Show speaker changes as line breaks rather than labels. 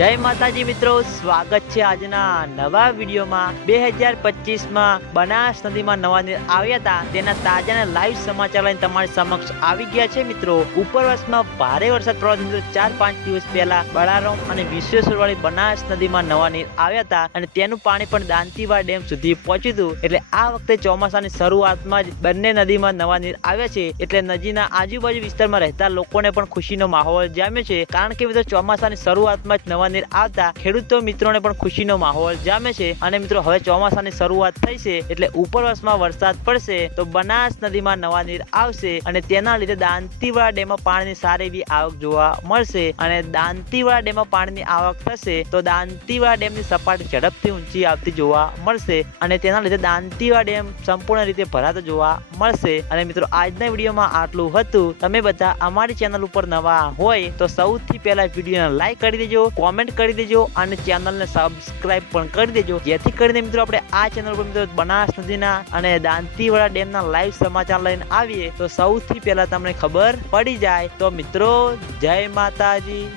જય માતાજી મિત્રો, સ્વાગત છે આજના નવા વિડીયોમાં. બે હજાર પચીસમાં બનાસ નદીમાં નવા નીર આવ્યા હતા. તેના તાજા લાઈવ સમાચાર લઈને તમારી સમક્ષ આવી ગયા છે મિત્રો. ઉપર વર્ષમાં ભારે વરસાદ મિત્રો ચાર પાંચ દિવસ પહેલા બળારામ અને વિશ્વેશ્વરવાળી બનાસ નદીમાં નવા નીર આવ્યા હતા અને તેનું પાણી પણ દાંતીવા ડેમ સુધી પહોંચ્યું હતું. એટલે આ વખતે ચોમાસાની શરૂઆતમાં જ બંને નદીમાં નવા નીર આવ્યા છે. એટલે નદીના આજુબાજુ વિસ્તારમાં રહેતા લોકોને પણ ખુશીનો માહોલ જામ્યો છે. કારણ કે મિત્રો, ચોમાસાની શરૂઆતમાં જ નવા નીર આવતા ખેડૂતો મિત્રોને પણ ખુશીનો માહોલ જામે છે. અને મિત્રો, હવે ચોમાસાની શરૂઆત થઈ છે એટલે ઉપરવાસમાં વરસાદ પડશે તો બનાસ નદીમાં નવા નીર આવશે અને તેના લીધે દાંતીવાડા ડેમમાં પાણીની સારી એવી આવક જોવા મળશે. અને દાંતીવાડા ડેમમાં પાણીની આવક થશે તો દાંતીવાડા ડેમની સપાટી ઝડપથી ઊંચી આવતી જોવા મળશે અને તેના લીધે દાંતીવાડા ડેમ સંપૂર્ણ રીતે ભરાતો જોવા મળશે. અને મિત્રો, આજના વિડીયોમાં આટલું હતું. તમે બધા અમારી ચેનલ ઉપર નવા હોય તો સૌથી પહેલા વિડીયોને લાઈક કરી દેજો કોમેન્ટ કરી દેજો અને ચેનલને સબસ્ક્રાઇબ પણ કરી દેજો. જેથી કરીને મિત્રો આપણે આ ચેનલ પર મિત્રો બનાસ નદીના અને દાંતીવાડા ડેમના લાઈવ સમાચાર લઈને આવીએ, તો સૌથી પહેલા તમને ખબર પડી જાય. તો મિત્રો, જય માતાજી.